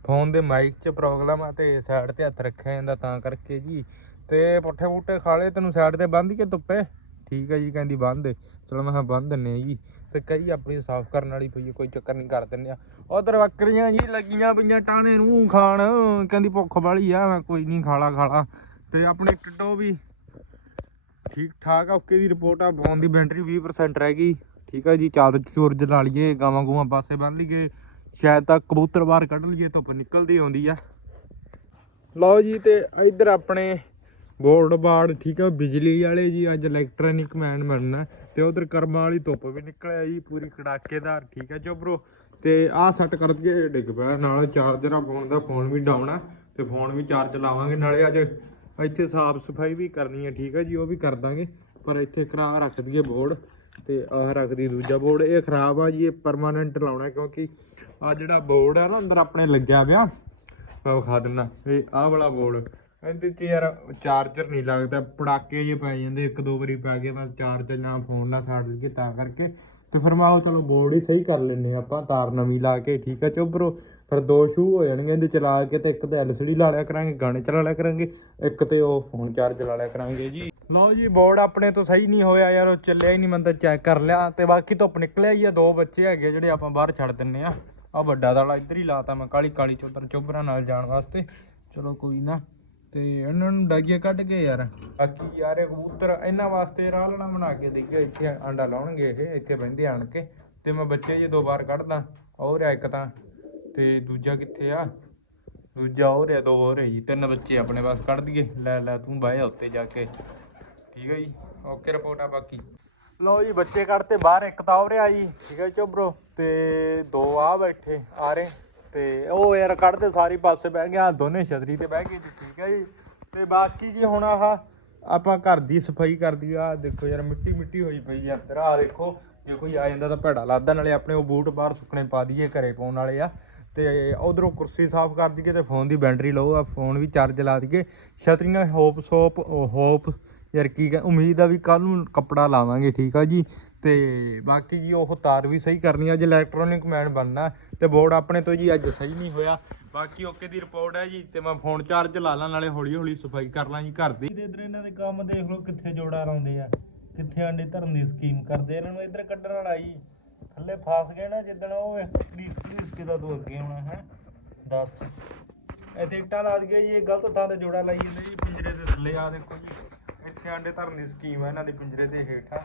ਫੋਨ ਦੇ ਮਾਈਕ 'ਚ ਪ੍ਰੋਬਲਮ ਆ ਤੇ ਸਾਈਡ ਤੇ ਹੱਥ ਰੱਖਿਆ ਜਾਂਦਾ ਤਾਂ ਕਰਕੇ ਜੀ। ਤੇ ਪੱਠੇ ਪੁੱਠੇ ਖਾਲੇ ਤੈਨੂੰ ਸਾਈਡ ਤੇ ਬੰਨ ਕੇ ਧੁੱਪੇ? ਠੀਕ ਆ ਜੀ, ਕਹਿੰਦੀ ਬੰਨ ਦੇ। ਚਲੋ ਮੈਂ ਕਿਹਾ ਬੰਨ ਦਿੰਨੇ ਜੀ। ਤੇ ਕਈ ਆਪਣੀ ਸਾਫ਼ ਕਰਨ ਵਾਲੀ ਪਈ ਹੈ ਕੋਈ ਚੱਕਰ ਨਹੀਂ ਕਰ ਦਿੰਨੇ ਆ। ਉਧਰ ਬੱਕਰੀਆਂ ਜੀ ਲੱਗੀਆਂ ਪਈਆਂ ਟਾਣੇ ਨੂੰ ਖਾਣ, ਕਹਿੰਦੀ ਭੁੱਖ ਵਾਲੀ ਆ, ਮੈਂ ਕੋਈ ਨਹੀਂ ਖਾਲਾ ਖਾਲਾ। ਤੇ ਆਪਣੇ ਟਿੱਡੋ ਵੀ ਠੀਕ ਠਾਕ ਆ, ਓਕੇ ਦੀ ਰਿਪੋਰਟ ਆ ਬੌਨ ਦੀ ਬੈਟਰੀ 20% ਰਹਿ ਗਈ। ਠੀਕ ਆ ਜੀ ਚਾਰ ਚੋਰਜ ਲਾ ਲਈਏ, ਗਾਵਾਂ ਗੂਵਾਂ ਪਾਸੇ ਬੰਨ ਲਈਏ। ਸ਼ਾਇਦ ਤਾਂ ਕਬੂਤਰ ਬਾਹਰ ਕੱਢ ਲਈਏ, ਧੁੱਪ ਨਿਕਲਦੀ ਆਉਂਦੀ ਆ। ਲਓ ਜੀ, ਤੇ ਇੱਧਰ ਆਪਣੇ ਬੋਰਡ ਬਾੜ, ਠੀਕ ਆ, ਬਿਜਲੀ ਵਾਲੇ ਜੀ, ਅੱਜ ਇਲੈਕਟ੍ਰੋਨਿਕ ਮੈਨ ਬਣਨਾ। ਤੇ ਉਧਰ ਕਰਮਾਂ ਵਾਲੀ ਧੁੱਪ ਵੀ ਨਿਕਲਿਆ ਜੀ, ਪੂਰੀ ਕੜਾਕੇਦਾਰ ਠੀਕ ਹੈ ਆ ਚੋਬਰੋ ਤੇ ਆਹ ਸੈੱਟ ਕਰ ਦਈਏ ਡਿੱਗ ਪਿਆ, ਨਾਲ ਚਾਰਜਰ ਆ ਫੋਨ ਦਾ ਫੋਨ ਵੀ ਡਾਊਨ ਆ, ਤੇ ਫੋਨ ਵੀ ਚਾਰਜ ਲਾਵਾਂਗੇ, ਨਾਲੇ ਅੱਜ ਇੱਥੇ ਸਾਫ਼ ਸਫ਼ਾਈ ਵੀ ਕਰਨੀ ਹੈ, ਠੀਕ ਹੈ ਜੀ, ਉਹ ਵੀ ਕਰ ਦਾਂਗੇ, ਪਰ ਇੱਥੇ ਕਰਾ ਰੱਖ ਦਈਏ ਬੋਰਡ ਤੇ ਆਹ ਰੱਖਦੀ ਦੂਜਾ ਬੋਰਡ ਇਹ ਖਰਾਬ ਆ ਜੀ, ਇਹ ਪਰਮਾਨੈਂਟ ਲਾਉਣਾ, ਕਿਉਂਕਿ ਆ ਜਿਹੜਾ ਬੋਰਡ ਆ ਨਾ, ਅੰਦਰ ਆਪਣੇ ਲੱਗਿਆ ਪਿਆ, ਮੈਂ ਵਿਖਾ ਦਿੰਦਾ ਇਹ ਆਹ ਵਾਲਾ ਬੋਰਡ ਇਹਦੇ ਚ ਯਾਰ ਚਾਰਜਰ ਨਹੀਂ ਲੱਗਦਾ, ਪੜਾਕੇ ਜੇ ਪੈ ਜਾਂਦੇ, ਇੱਕ ਦੋ ਵਾਰੀ ਪੈ ਗਏ ਮੈਂ ਚਾਰਜ ਨਾ ਫੋਨ ਨਾਲ ਸਾੜ ਲਈਏ ਤਾਂ ਕਰਕੇ। ਤੇ ਫਿਰ ਮੈਂ ਉਹ ਚਲੋ ਬੋਰਡ ਹੀ ਸਹੀ ਕਰ ਲੈਨੇ ਆਪਾਂ, ਤਾਰ ਨਵੀਂ ਲਾ ਕੇ, ਠੀਕ ਆ ਚੋਬਰੋ ਫਿਰ ਦੋ ਸ਼ੂ ਹੋ ਜਾਣਗੇ ਇਹਦੇ ਚਲਾ ਕੇ ਤੇ ਇੱਕ ਤੇ ਐਲਸੀਡੀ ਲਾ ਲਿਆ ਕਰਾਂਗੇ, ਗਾਣੇ ਚਲਾ ਲਿਆ ਕਰਾਂਗੇ, ਇੱਕ ਤੇ ਉਹ ਫੋਨ ਚਾਰਜ ਲਾ ਲਿਆ ਕਰਾਂਗੇ ਜੀ। ਲਓ ਜੀ ਬੋਰਡ ਆਪਣੇ ਤੋਂ ਸਹੀ ਨਹੀਂ ਹੋਇਆ ਯਾਰ, ਉਹ ਚੱਲਿਆ ਹੀ ਨਹੀਂ, ਮੈਂ ਚੈੱਕ ਕਰ ਲਿਆ, ਤੇ ਬਾਕੀ ਧੁੱਪ ਨਿਕਲਿਆ ਹੀ ਆ, ਦੋ ਬੱਚੇ ਹੈਗੇ ਜਿਹੜੇ ਆਪਾਂ ਬਾਹਰ ਛੱਡ ਦਿੰਨੇ ਆ ਆ ਵੱਡਾ ਦਾਲਾ ਇੱਧਰ ਹੀ ਲਾਤਾ ਮੈਂ ਕਾਲੀ ਕਾਲੀ ਚੋਦਰ ਚੋਬਰਾਂ ਨਾਲ ਜਾਣ ਵਾਸਤੇ। ਚਲੋ ਕੋਈ ਨਾ। ਤੇ ਇਹਨਾਂ ਨੂੰ ਡਾਗੀਆਂ ਕੱਢ ਕੇ ਯਾਰ। ਬਾਕੀ ਯਾਰ ਇਹ ਕਬੂਤਰ ਇਹਨਾਂ ਵਾਸਤੇ ਰਾਲਣਾ ਬਣਾ ਕੇ ਦੇਖਿਆ ਇੱਥੇ ਆਂਡਾ ਲਾਉਣਗੇ ਇਹ, ਇੱਥੇ ਬਹਿੰਦੇ ਆਣ ਕੇ। ਤੇ ਮੈਂ ਬੱਚੇ ਜੇ ਦੋ ਵਾਰ ਕੱਢਦਾ ਉਹ ਰਿਹਾ ਇੱਕ ਤਾਂ। ਤੇ ਦੂਜਾ ਕਿੱਥੇ ਆ? ਦੂਜਾ ਉਹ ਰਿਹਾ ਦੋ ਹੋ ਰਹੇ ਜੀ। ਤਿੰਨ ਬੱਚੇ ਆਪਣੇ ਪਾਸ ਕੱਢ ਦਈਏ। ਲੈ ਲੈ ਤੂੰ ਬਾਹੇ ਉੱਤੇ ਜਾ ਕੇ। ਠੀਕ ਹੈ ਜੀ? ਓਕੇ ਰਿਪੋਰਟ ਆ ਬਾਕੀ। ਲਓ ਜੀ, ਬੱਚੇ ਕੱਢਤੇ, ਬਾਹਰ ਇੱਕ ਤਾਂ ਹੋ ਰਿਹਾ ਜੀ। ਠੀਕ ਹੈ ਚੋਬਰੋ ਤੇ ਦੋ ਆ ਬੈਠੇ, ਆ ਰਹੇ। ਤੇ ਉਹ ਯਾਰ ਕੱਢਦੇ ਸਾਰੀ ਪਾਸੇ ਬਹਿ ਗਿਆ ਦੋਨੇ ਛਤਰੀ ਤੇ ਬਹਿ ਗਏ ਜੀ, ਠੀਕ ਹੈ ਜੀ। ਤੇ ਬਾਕੀ ਜੀ ਹੁਣ ਆਹ ਆਪਾਂ ਘਰ ਦੀ ਸਫ਼ਾਈ ਕਰਦੀ ਆ ਦੇਖੋ ਯਾਰ ਮਿੱਟੀ ਮਿੱਟੀ ਹੋਈ ਪਈ ਆ ਅੰਦਰ ਆ ਦੇਖੋ, ਜੇ ਕੋਈ ਆ ਜਾਂਦਾ ਤਾਂ ਭੈੜਾ ਲੱਗਦਾ, ਨਾਲੇ ਆਪਣੇ ਉਹ ਬੂਟ ਬਾਹਰ ਸੁੱਕਣੇ ਪਾ ਦਈਏ ਘਰੇ ਪਾਉਣ ਵਾਲੇ ਆ। ਤੇ ਉਧਰੋਂ ਕੁਰਸੀ ਸਾਫ਼ ਕਰ ਦਈਏ ਤੇ ਫੋਨ ਦੀ ਬੈਟਰੀ ਲਓ ਆ ਫੋਨ ਵੀ ਚਾਰਜ ਲਾ ਦਈਏ। ਛਤਰੀਆਂ ਹੋਪ ਸੋਪ ਹੋਪ, ਯਾਰ ਕੀ ਕਹ, ਉਮੀਦ ਆ ਵੀ ਕੱਲ ਨੂੰ ਕੱਪੜਾ ਲਾਵਾਂਗੇ, ਠੀਕ ਆ ਜੀ। ਤੇ ਬਾਕੀ ਜੀ ਉਹ ਤਾਰ ਵੀ ਸਹੀ ਕਰਨੀ ਆ, ਅੱਜ ਇਲੈਕਟ੍ਰੋਨਿਕ ਮੈਨ ਬਣਨਾ ਤੇ ਬੋਰਡ ਆਪਣੇ ਤੋਂ ਜੀ ਅੱਜ ਸਹੀ ਨਹੀਂ ਹੋਇਆ। ਬਾਕੀ ਓਕੇ ਦੀ ਰਿਪੋਰਟ ਹੈ ਜੀ ਤੇ ਮੈਂ ਫੋਨ ਚਾਰਜ ਲਾ ਲਾਂ ਨਾਲੇ ਹੌਲੀ ਹੌਲੀ ਸਫ਼ਾਈ ਕਰ ਲਾਂ ਜੀ ਘਰ ਦੀ। ਇਧਰ ਇਹਨਾਂ ਦੇ ਕੰਮ ਦੇਖ ਲਓ ਕਿੱਥੇ ਜੋੜਾ ਲਾਉਂਦੇ ਆ ਕਿੱਥੇ ਆਂਡੇ ਧਰਨ ਦੀ ਸਕੀਮ ਕਰਦੇ ਇਹਨਾਂ ਨੂੰ ਇਧਰ ਕੱਢਣ ਵਾਲਾ ਜੀ ਥੱਲੇ ਫਸ ਗਏ ਨਾ ਜਿੱਦਣ ਉਹ ਪਲੀਸ ਪਲੀਸ ਕਿਦਾ ਤੂੰ ਅੱਗੇ ਆਉਣਾ ਹੈ? ਦੱਸ। ਇੱਥੇ ਇੱਟਾਂ ਲਾ ਦਈਏ ਜੀ ਇਹ ਗਲਤ ਥਾਂ ਤੇ ਜੋੜਾ ਲਾਈ ਜਾਂਦੇ ਜੀ ਪਿੰਜਰੇ ਦੇ ਥੱਲੇ ਆ ਦੇਖੋ ਜੀ। ਇੱਥੇ ਆਂਡੇ ਧਰਨ ਦੀ ਸਕੀਮ ਹੈ ਇਹਨਾਂ ਦੇ ਪਿੰਜਰੇ ਦੇ ਹੇਠਾਂ।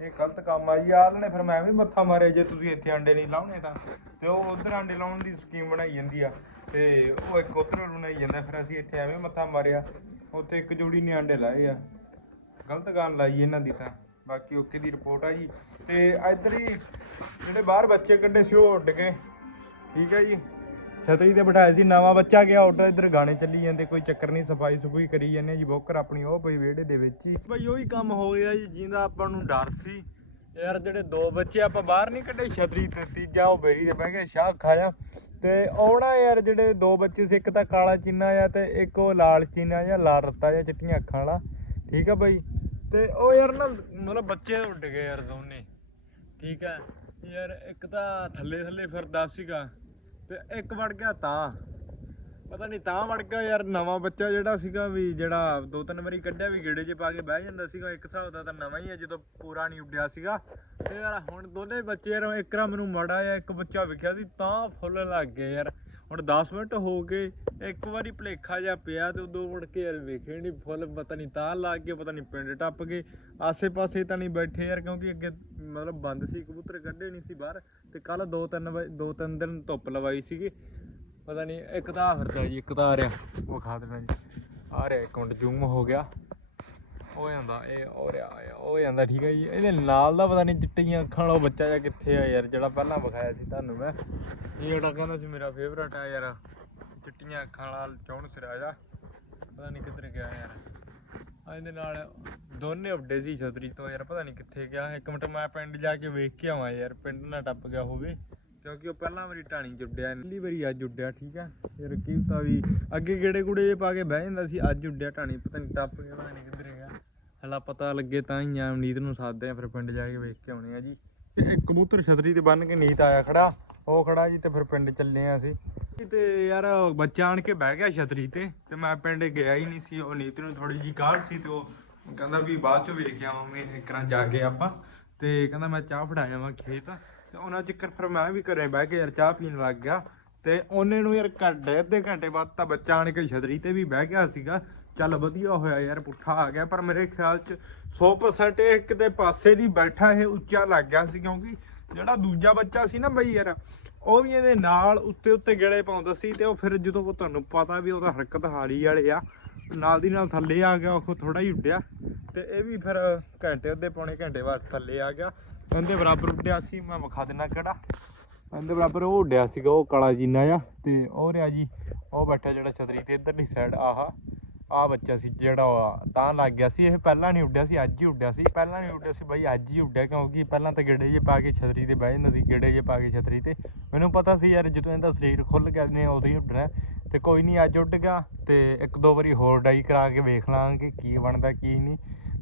ਇਹ ਗਲਤ ਕੰਮ ਆ ਜੀ। ਆਹ ਨੇ ਫਿਰ ਮੈਂ ਵੀ ਮੱਥਾ ਮਾਰਿਆ, ਜੇ ਤੁਸੀਂ ਇੱਥੇ ਆਂਡੇ ਨਹੀਂ ਲਾਉਣੇ ਤਾਂ। ਤੇ ਉਹ ਉਧਰ ਆਂਡੇ ਲਾਉਣ ਦੀ ਸਕੀਮ ਬਣਾਈ ਜਾਂਦੀ ਆ। ਤੇ ਉਹ ਇੱਕ ਉਧਰ ਬਣਾਈ ਜਾਂਦਾ, ਫਿਰ ਅਸੀਂ ਇੱਥੇ ਐਵੇਂ ਮੱਥਾ ਮਾਰਿਆ। ਉੱਥੇ ਇੱਕ ਜੋੜੀ ਨੇ ਆਂਡੇ ਲਾਏ ਆ। ਗਲਤ ਗੱਲ ਲਾਈ ਇਹਨਾਂ ਦੀ ਤਾਂ। ਬਾਕੀ ਓਕੇ ਦੀ ਰਿਪੋਰਟ ਆ ਜੀ। ਤੇ ਇੱਧਰ ਹੀ ਜਿਹੜੇ ਬਾਹਰ ਬੱਚੇ ਕੱਢੇ ਸੀ, ਉਹ ਉੱਡ ਗਏ। ਠੀਕ ਹੈ ਜੀ। ਛਤਰੀ ਤੇ ਬਿਠਾਇਆ ਸੀ ਨਵਾਂ ਬੱਚਾ ਗਿਆ ਉੱਡ ਇੱਧਰ ਗਾਣੇ ਚੱਲੀ ਜਾਂਦੇ ਕੋਈ ਚੱਕਰ ਨਹੀਂ ਸਫ਼ਾਈ ਸਫੂਈ ਕਰੀ ਜਾਂਦੇ ਆ ਜੀ ਬੋਕਰ ਆਪਣੀ ਉਹ ਪਈ ਵਿਹੜੇ ਦੇ ਵਿੱਚ ਹੀ। ਬਈ ਉਹੀ ਕੰਮ ਹੋ ਗਿਆ ਜੀ ਜਿੰਦਾ ਆਪਾਂ ਨੂੰ ਡਰ ਸੀ। ਯਾਰ ਜਿਹੜੇ ਦੋ ਬੱਚੇ ਆਪਾਂ ਬਾਹਰ ਨਹੀਂ ਕੱਢੇ। ਛਤਰੀ ਤੇ ਤੀਜਾ ਉਹ ਬੇਰੀ ਤੇ ਬਹਿ ਕੇ ਸ਼ਾਹ ਖਾਇਆ। ਤੇ ਆਉਣਾ ਯਾਰ ਜਿਹੜੇ ਦੋ ਬੱਚੇ ਸੀ ਇੱਕ ਤਾਂ ਕਾਲਾ ਚੀਨਾ ਆ ਤੇ ਇੱਕ ਉਹ ਲਾਲ ਚੀਨਾ ਜਾਂ ਲਾਲ ਰੱਤਾ ਜਾਂ ਚਿੱਟੀਆਂ ਅੱਖਾਂ ਵਾਲਾ। ਠੀਕ ਆ ਬਈ? ਤੇ ਉਹ ਯਾਰ ਨਾ ਮਤਲਬ ਬੱਚੇ ਉੱਡ ਗਏ ਯਾਰ ਦੋਨੇ। ਠੀਕ ਹੈ ਯਾਰ ਇੱਕ ਤਾਂ ਥੱਲੇ ਥੱਲੇ ਫਿਰਦਾ ਸੀਗਾ। ਤੇ ਇੱਕ ਵੜ ਗਿਆ ਤਾਂ। ਪਤਾ ਨਹੀਂ ਤਾਂ ਵੜ ਗਿਆ ਯਾਰ, ਨਵਾਂ ਬੱਚਾ ਜਿਹੜਾ ਸੀਗਾ ਵੀ ਜਿਹੜਾ ਦੋ ਤਿੰਨ ਵਾਰੀ ਕੱਢਿਆ ਵੀ ਗੇੜੇ 'ਚ ਪਾ ਕੇ ਬਹਿ ਜਾਂਦਾ ਸੀਗਾ, ਇੱਕ ਹਿਸਾਬ ਦਾ ਤਾਂ ਨਵਾਂ ਹੀ ਹੈ ਜਦੋਂ ਪੂਰਾ ਨਹੀਂ ਉੱਡਿਆ ਸੀਗਾ। ਤੇ ਯਾਰ ਹੁਣ ਦੋਨੇ ਬੱਚੇ ਯਾਰ ਇੱਕ ਰਾ ਮੈਨੂੰ ਮੜਾ ਆ ਇੱਕ ਬੱਚਾ ਵਿਖਿਆ ਸੀ, ਤਾਂ ਫੁੱਲ ਲੱਗ ਗਏ ਯਾਰ। ਹੁਣ 10 ਮਿੰਟ ਹੋ ਗਏ, ਇੱਕ ਵਾਰੀ ਭਲੇਖਾ ਜਿਹਾ ਪਿਆ ਤੇ ਉਦੋਂ ਮੁੜ ਕੇ ਯਾਰ ਵੇਖੇ ਨਹੀਂ ਫੁੱਲ, ਪਤਾ ਨਹੀਂ ਤਾਂ ਲੱਗ ਗਏ, ਪਤਾ ਨਹੀਂ ਪਿੰਡ ਟੱਪ ਗਏ। ਆਸੇ-ਪਾਸੇ ਤਾਂ ਨਹੀਂ ਬੈਠੇ ਯਾਰ, ਕਿਉਂਕਿ ਅੱਗੇ ਮਤਲਬ ਬੰਦ ਸੀ, ਕਬੂਤਰ ਕੱਢੇ ਨਹੀਂ ਸੀ ਬਾਹਰ ਤੇ ਕੱਲ ਦੋ ਤਿੰਨ ਵਜੇ- ਦੋ ਤਿੰਨ ਦਿਨ ਧੁੱਪ ਲਵਾਈ ਸੀਗੀ। ਪਤਾ ਨਹੀਂ ਇੱਕ ਤਾਂ ਆ ਫਿਰਦਾ ਜੀ, ਇੱਕ ਤਾਂ ਆ ਰਿਹਾ ਉਹ ਖਾ ਦੇਣਾ ਜੀ। ਆ ਰਿਹਾ ਇੱਕ ਮਿੰਟ ਜ਼ੂਮ ਹੋ ਗਿਆ। ਹੋ ਜਾਂਦਾ, ਇਹ ਹੋ ਰਿਹਾ ਹੋ ਜਾਂਦਾ, ਠੀਕ ਹੈ ਜੀ। ਇਹਦੇ ਨਾਲ ਦਾ ਪਤਾ ਨਹੀਂ ਚਿੱਟੀਆਂ ਅੱਖਾਂ ਵਾਲਾ ਬੱਚਾ ਜਾਂ ਕਿੱਥੇ ਆ ਯਾਰ, ਜਿਹੜਾ ਪਹਿਲਾਂ ਵਿਖਾਇਆ ਸੀ ਤੁਹਾਨੂੰ ਮੈਂ। ਇਹ ਜਿਹੜਾ ਕਹਿੰਦਾ ਸੀ ਮੇਰਾ ਫੇਵਰਟ ਆ ਯਾਰ, ਚਿੱਟੀਆਂ ਅੱਖਾਂ ਵਾਲਾ ਚੌਣ ਸਿਰਾ ਜਾ ਪਤਾ ਨਹੀਂ ਕਿੱਧਰ ਗਿਆ ਯਾਰ। ਆ ਇਹਦੇ ਨਾਲ ਦੋਨੇ ਉੱਡੇ ਸੀ ਛਤਰੀ ਤੋਂ ਯਾਰ, ਪਤਾ ਨਹੀਂ ਕਿੱਥੇ ਗਿਆ। ਇੱਕ ਮਿੰਟ ਮੈਂ ਪਿੰਡ ਜਾ ਕੇ ਵੇਖ ਕੇ ਆਵਾਂ ਯਾਰ, ਪਿੰਡ ਨਾ ਟੱਪ ਗਿਆ ਹੋਵੇ, ਕਿਉਂਕਿ ਉਹ ਪਹਿਲਾਂ ਵਾਰੀ ਟਾਣੀ ਜੁੱਡਿਆ ਪਹਿਲੀ ਵਾਰੀ ਅੱਜ ਉੱਡਿਆ, ਠੀਕ ਆ। ਯਾਰ ਕੀ ਪਤਾ ਵੀ ਅੱਗੇ ਗੇੜੇ ਗੁੜੇ ਜੇ ਪਾ ਕੇ ਬਹਿ ਜਾਂਦਾ ਸੀ, ਅੱਜ ਉੱਡਿਆ ਟਾਣੀ ਪਤਾ ਨਹੀਂ ਟੱਪ ਗਿਆ, ਪਤਾ ਨਹੀਂ ਕਿੱਧਰ ਹਲਾ ਪਤਾ ਲੱਗੇ ਤਾਂ ਹੀ ਆ ਨੀਤ ਨੂੰ ਸਾਧਦੇ ਆ ਫਿਰ ਪਿੰਡ ਜਾ ਕੇ ਵੇਖ ਕੇ ਆਉਣੇ ਆ ਜੀ। ਤੇ ਇੱਕ ਕਬੂਤਰ ਛਤਰੀ ਤੇ ਬੰਨ ਕੇ ਨੀਤ ਆਇਆ ਖੜਾ ਉਹ ਖੜਾ ਜੀ ਤੇ ਫਿਰ ਪਿੰਡ ਚੱਲੇ ਆ ਅਸੀਂ। ਤੇ ਯਾਰ ਬੱਚਾ ਆਣ ਕੇ ਬਹਿ ਗਿਆ ਛਤਰੀ ਤੇ ਤੇ ਮੈਂ ਪਿੰਡ ਗਿਆ ਹੀ ਨਹੀਂ ਸੀ ਉਹ ਨੀਤ ਨੂੰ ਥੋੜੀ ਜੀ ਕਾਹਲ ਸੀ ਤੇ ਉਹ ਕਹਿੰਦਾ ਵੀ ਬਾਅਦ ਚ ਵੇਖ ਆਵਾਂਗੇ ਇੱਕਰਾਂ ਜਾ ਕੇ ਆਪਾਂ। ਤੇ ਕਹਿੰਦਾ ਮੈਂ ਚਾਹ ਫੜਾ ਜਾਵਾਂ ਖੇਤ ਤੇ ਉਹਨਾਂ ਚੱਕਰ ਫਿਰ ਮੈਂ ਵੀ ਘਰੇ ਬਹਿ ਕੇ ਯਾਰ ਚਾਹ ਪੀਣ ਲੱਗ ਗਿਆ। ਤੇ ਉਹਨੇ ਨੂੰ ਯਾਰ ਘੰਟੇ ਅੱਧੇ ਘੰਟੇ ਬਾਅਦ ਤਾਂ ਬੱਚਾ ਆਣ ਕੇ ਛਤਰੀ ਤੇ ਵੀ ਬਹਿ ਗਿਆ ਸੀਗਾ। ਚੱਲ ਵਧੀਆ ਹੋਇਆ ਯਾਰ, ਪੁੱਠਾ ਆ ਗਿਆ, ਪਰ ਮੇਰੇ ਖਿਆਲ ਚ 100% ਇਹ ਕਿਤੇ ਪਾਸੇ ਦੀ ਬੈਠਾ ਇਹ ਉੱਚਾ ਲੱਗ ਗਿਆ ਸੀ, ਕਿਉਂਕਿ ਜਿਹੜਾ ਦੂਜਾ ਬੱਚਾ ਸੀ ਨਾ ਬਈ ਯਾਰ, ਉਹ ਵੀ ਇਹਦੇ ਨਾਲ ਉੱਤੇ ਉੱਤੇ ਗੇੜੇ ਪਾਉਂਦਾ ਸੀ ਤੇ ਉਹ ਫਿਰ ਜਦੋਂ ਉਹ ਤੁਹਾਨੂੰ ਪਤਾ ਵੀ ਉਹਦਾ ਹਰਕਤ ਹਾਰੀ ਵਾਲੇ ਆ, ਨਾਲ ਦੀ ਨਾਲ ਥੱਲੇ ਆ ਗਿਆ, ਉਹ ਥੋੜਾ ਹੀ ਉੱਡਿਆ ਤੇ ਇਹ ਵੀ ਫਿਰ ਘੰਟੇ ਅੱਧੇ ਪੌਣੇ ਘੰਟੇ ਬਾਅਦ ਥੱਲੇ ਆ ਗਿਆ। ਇਹਦੇ ਬਰਾਬਰ ਉੱਡਿਆ ਸੀ, ਮੈਂ ਵਿਖਾ ਦਿੰਨਾ ਕਿਹੜਾ। ਇਹਦੇ ਬਰਾਬਰ ਉਹ ਉੱਡਿਆ ਸੀਗਾ, ਉਹ ਕਾਲਾ ਜੀਨਾ ਆ ਤੇ ਉਹ ਰਿਹਾ ਜੀ, ਉਹ ਬੈਠਾ ਜਿਹੜਾ ਛਤਰੀ ਤੇ, ਇਧਰਲੀ ਸਾਈਡ ਆਹ। ਆ ਬੱਚਾ ਸੀ ਜਿਹੜਾ ਉਹ ਤਾਂ ਲੱਗ ਗਿਆ ਸੀ, ਇਹ ਪਹਿਲਾਂ ਨਹੀਂ ਉੱਡਿਆ ਸੀ, ਅੱਜ ਹੀ ਉੱਡਿਆ ਸੀ। ਪਹਿਲਾਂ ਨਹੀਂ ਉੱਡਿਆ ਸੀ ਬਾਈ, ਅੱਜ ਹੀ ਉੱਡਿਆ ਕਿਉਂਕਿ ਪਹਿਲਾਂ ਤਾਂ ਗੇੜੇ ਜੇ ਪਾ ਕੇ ਛਤਰੀ ਤੇ ਬਹਿ ਜਾਂਦਾ ਸੀ, ਗੇੜੇ ਜੇ ਪਾ ਕੇ ਛਤਰੀ ਤੇ। ਮੈਨੂੰ ਪਤਾ ਸੀ ਯਾਰ, ਜਦੋਂ ਇਹਦਾ ਸਰੀਰ ਖੁੱਲ ਗਿਆ ਨੇ ਉਦੋਂ ਹੀ ਉੱਡਣਾ ਤੇ ਕੋਈ ਨਹੀਂ, ਅੱਜ ਉੱਡ ਗਿਆ ਤੇ ਇੱਕ ਦੋ ਵਾਰੀ ਹੋਰ ਡਾਈ ਕਰਾ ਕੇ ਵੇਖ ਲਾਂਗੇ ਕੀ ਬਣਦਾ, ਕੀ ਨਹੀਂ।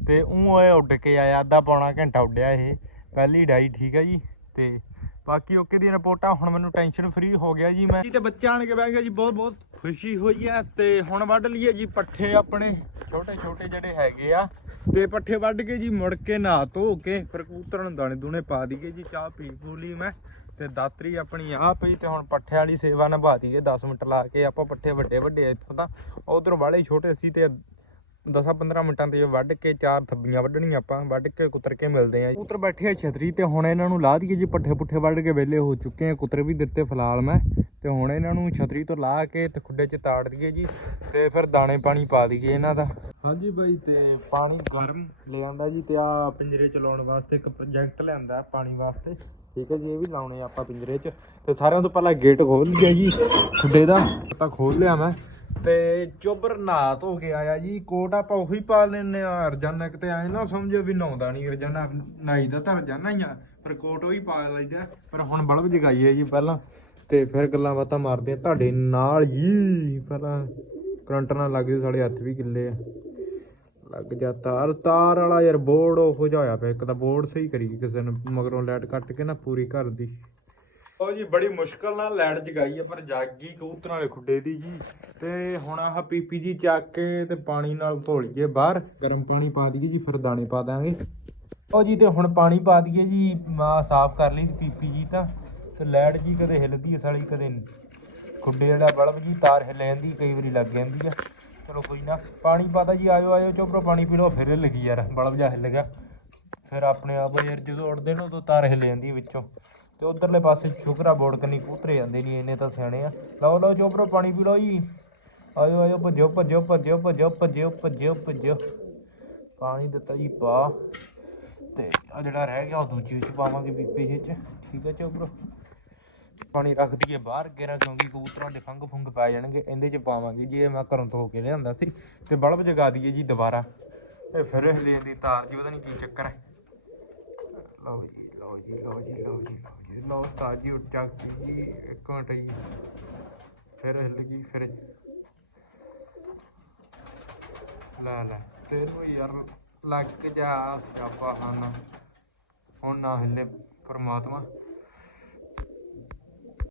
ਤੇ ਉਹ ਇਹ ਉੱਡ ਕੇ ਆਇਆ, ਅੱਧਾ ਪੌਣਾ ਘੰਟਾ ਉੱਡਿਆ ਇਹ। ਪਹਿਲੀ ਡਾਈ, ਠੀਕ ਹੈ ਜੀ। ਤੇ ਬਾਕੀ ਓਕੇ ਦੀ ਰਿਪੋਰਟਾਂ, ਹੁਣ ਮੈਨੂੰ ਟੈਨਸ਼ਨ ਫ੍ਰੀ ਹੋ ਗਿਆ ਜੀ ਮੈਂ। ਜੀ ਤੇ ਬੱਚਾ ਆਣ ਕੇ ਬਹਿ ਗਿਆ ਜੀ, ਬਹੁਤ ਬਹੁਤ ਖੁਸ਼ੀ ਹੋਈ ਹੈ ਤੇ ਹੁਣ ਵੱਢ ਲਈਏ ਜੀ ਪੱਠੇ ਆਪਣੇ। ਛੋਟੇ ਛੋਟੇ ਜਿਹੜੇ ਹੈਗੇ ਆ, ਤੇ ਪੱਠੇ ਵੱਢ ਕੇ ਜੀ ਮੁੜ ਕੇ ਨਹਾ ਧੋ ਕੇ ਫਿਰ ਕਬੂਤਰਾਂ ਨੂੰ ਦਾਣੇ ਦੂਣੇ ਪਾ ਦਈਏ ਜੀ, ਚਾਹ ਪੀ ਪੂ ਲਈ ਮੈਂ ਤੇ ਦਾਤਰੀ ਆਪਣੀ ਆ ਪਈ ਤੇ ਹੁਣ ਪੱਠੇ ਵਾਲੀ ਸੇਵਾ ਨਿਭਾ ਦਈਏ। 10 ਮਿੰਟ ਲਾ ਕੇ ਆਪਾਂ ਪੱਠੇ ਵੱਡੇ ਵੱਡੇ ਆ ਇੱਥੋਂ ਤਾਂ। ਉਧਰ ਵਾਲੇ ਛੋਟੇ ਸੀ ਤੇ 10-15 ਮਿੰਟਾਂ ਤੇ ਵੱਢ ਕੇ ਚਾਰ ਥੱਬੀਆਂ ਵੱਢਣੀਆਂ ਆਪਾਂ, ਵੱਢ ਕੇ ਕੁਤਰ ਕੇ ਮਿਲਦੇ ਆ ਕੁਤਰ ਬੈਠੇ ਆ ਛਤਰੀ ਤੇ ਹੁਣ ਇਹਨਾਂ ਨੂੰ ਲਾ ਦਈਏ ਜੀ ਪੱਠੇ ਪੁੱਠੇ ਵੱਢ ਕੇ ਵਿਹਲੇ ਹੋ ਚੁੱਕੇ ਆ। ਕੁਤਰ ਵੀ ਦਿੱਤੇ ਫਿਲਹਾਲ ਮੈਂ ਤੇ ਹੁਣ ਇਹਨਾਂ ਨੂੰ ਛਤਰੀ ਤੋਂ ਲਾ ਕੇ ਤੇ ਖੁੱਡੇ 'ਚ ਤਾੜ ਦਈਏ ਜੀ ਤੇ ਫਿਰ ਦਾਣੇ ਪਾਣੀ ਪਾ ਦਈਏ ਇਹਨਾਂ ਦਾ। ਹਾਂਜੀ ਬਾਈ ਤੇ ਪਾਣੀ ਗਰਮ ਲੈ ਜੀ ਤੇ ਆ ਪਿੰਜਰੇ ਚਲਾਉਣ ਵਾਸਤੇ ਇੱਕ ਪ੍ਰੋਜੈਕਟ ਲਿਆਂਦਾ ਪਾਣੀ ਵਾਸਤੇ। ਠੀਕ ਹੈ ਜੀ, ਇਹ ਵੀ ਲਾਉਣੇ ਆ ਆਪਾਂ ਪਿੰਜਰੇ 'ਚ ਤੇ ਸਾਰਿਆਂ ਤੋਂ ਪਹਿਲਾਂ ਗੇਟ ਖੋਲ ਲਿਆ ਜੀ। ਖੁੱਡੇ ਦਾ ਤਾਂ ਖੋਲ ਲਿਆ ਮੈਂ। ਤੇ ਚੋਬਰ ਨਾ ਧੋ ਕੇ ਆਇਆ ਜੀ, ਕੋਟ ਆਪਾਂ ਉਹੀ ਪਾ ਲੈਨੇ ਆ ਰਜਾਨਾ ਕਿਤੇ ਆਏ ਨਾ ਸਮਝੋ ਵੀ ਨਹਾਉਂਦਾ ਨਹੀਂ ਰਜਾਨਾ ਨਾਈ ਦਾ ਤਾਂ ਰਜਾਨਾ ਹੀ ਆ, ਪਰ ਕੋਟ ਉਹੀ ਪਾ ਲਈਦਾ, ਪਰ ਹੁਣ ਬਲਬ ਜਗਾਈਏ ਜੀ ਪਹਿਲਾਂ, ਤੇ ਫਿਰ ਗੱਲਾਂ ਬਾਤਾਂ ਮਾਰਦੇ ਆ ਤੁਹਾਡੇ ਨਾਲ ਜੀ, ਪਹਿਲਾਂ ਕਰੰਟ ਨਾਲ ਲੱਗ ਜੇ ਸਾਡੇ ਹੱਥ ਵੀ ਕਿੱਲੇ ਆ। ਲੱਗ ਜਾ ਤਾਰ ਤਾਰ ਵਾਲਾ ਯਾਰ ਬੋਰਡ ਉਹ ਜਿਹਾ ਹੋਇਆ ਪਿਆ, ਇੱਕ ਤਾਂ ਬੋਰਡ ਸਹੀ ਕਰੀ ਕਿਸੇ ਨੇ, ਮਗਰੋਂ ਲਾਈਟ ਕੱਟ ਕੇ ਨਾ ਪੂਰੀ ਘਰ ਦੀ। ਉਹ ਜੀ, ਬੜੀ ਮੁਸ਼ਕਲ ਨਾਲ ਲੈਟ ਜਗਾਈ ਆ, ਪਰ ਜਾਗੀ ਕਬੂਤਰਾਂ ਵਾਲੇ ਖੁੱਡੇ ਦੀ ਜੀ। ਤੇ ਹੁਣ ਆਹ ਪੀਪੀ ਜੀ ਚੱਕ ਕੇ ਤੇ ਪਾਣੀ ਨਾਲ ਧੋਲੀਏ ਬਾਹਰ। ਗਰਮ ਪਾਣੀ ਪਾ ਦਈਏ ਜੀ, ਫਿਰ ਦਾਣੇ ਪਾ ਦਾਂਗੇ। ਉਹ ਜੀ, ਤੇ ਹੁਣ ਪਾਣੀ ਪਾ ਦਈਏ ਜੀ ਮਾ ਸਾਫ਼ ਕਰ ਲਈ ਸੀ ਪੀਪੀ ਜੀ ਤਾਂ। ਤੇ ਲੈਟ ਜੀ ਕਦੇ ਹਿੱਲਦੀ ਹੈ ਸਾਲੀ, ਕਦੇ ਖੁੱਡੇ ਵਾਲਾ ਬਲਬ ਜੀ, ਤਾਰ ਹਿੱਲ ਜਾਂਦੀ, ਕਈ ਵਾਰੀ ਲੱਗ ਜਾਂਦੀ ਆ। ਚਲੋ ਕੋਈ ਨਾ, ਪਾਣੀ ਪਾਤਾ ਜੀ, ਆਇਓ ਆਇਓ ਚੋਪਰੋ ਪਾਣੀ ਪੀ ਲਓ, ਫਿਰ ਹਿੱਲ ਗਈ ਯਾਰ, ਬਲਬ ਜਾ ਹਿੱਲ ਗਿਆ। ਫਿਰ ਆਪਣੇ ਆਪ ਯਾਰ ਜਦੋਂ ਉੱਡਦੇ ਨੇ ਉਦੋਂ ਤਾਰ ਹਿੱਲ ਜਾਂਦੀ ਵਿੱਚੋਂ। ਤੇ ਉਧਰਲੇ ਪਾਸੇ ਸ਼ੁਕਰਾ ਬੋਰਡ ਕੰਨੀ ਕੂਤਰੇ ਜਾਂਦੇ ਨਹੀਂ ਇਹਨੇ ਤਾਂ ਸਿਆਣੇ ਆ। ਲਓ ਲਓ ਚੋਪਰੋ ਪਾਣੀ ਪੀ ਲਓ ਜੀ। ਆਇਓ ਆਇਓ, ਭੱਜੋ ਭੱਜੋ ਭੱਜੋ ਭੱਜੋ ਭੱਜੋ ਭੱਜੋ ਭੱਜੋ। ਪਾਣੀ ਦਿੱਤਾ ਜੀ ਪਾ। ਤੇ ਆ ਜਿਹੜਾ ਰਹਿ ਗਿਆ, ਉਹ ਦੂਜੀ ਵਿੱਚ ਪਾਵਾਂਗੇ ਪੀਪੇ ਵਿੱਚ। ਠੀਕ ਹੈ ਚੋਪਰੋ ਪਾਣੀ ਰੱਖ ਦਈਏ ਬਾਹਰ, ਗੇਰਾ ਕਿਉਂਕਿ ਕਬੂਤਰਾਂ ਦੇ ਫੰਗ ਫੁੰਗ ਪੈ ਜਾਣਗੇ, ਇਹਦੇ ਚ ਪਾਵਾਂਗੇ। ਜੇ ਮੈਂ ਘਰੋਂ ਧੋ ਕੇ ਲਿਆਂਦਾ ਸੀ, ਤੇ ਬਲਬ ਜਗਾ ਦਈਏ ਜੀ ਦੁਬਾਰਾ। ਇਹ ਫਿਰ ਹਿੱਲੇ ਦੀ ਤਾਰ ਜੀ, ਪਤਾ ਨਹੀਂ ਕੀ ਚੱਕਰ ਹੈ। ਲਓ ਜੀ ਲਓ ਜੀ ਲਓ ਜੀ ਲਓ ਜੀ। ਲਓ ਜੀ ਲਓ ਉਸਤਾਦ ਜੀ ਉੱਠ ਚੱਕ ਜੀ, ਇੱਕ ਮਿੰਟ ਜੀ। ਫਿਰ ਹਿੱਲ ਗਈ, ਫਿਰ ਲੈ ਲੈ। ਤੈਨੂੰ ਯਾਰ ਲੱਗ ਜਾ, ਸਿਆਪਾ ਹਨ ਹੁਣ ਨਾ ਹਿੱਲੇ ਪਰਮਾਤਮਾ।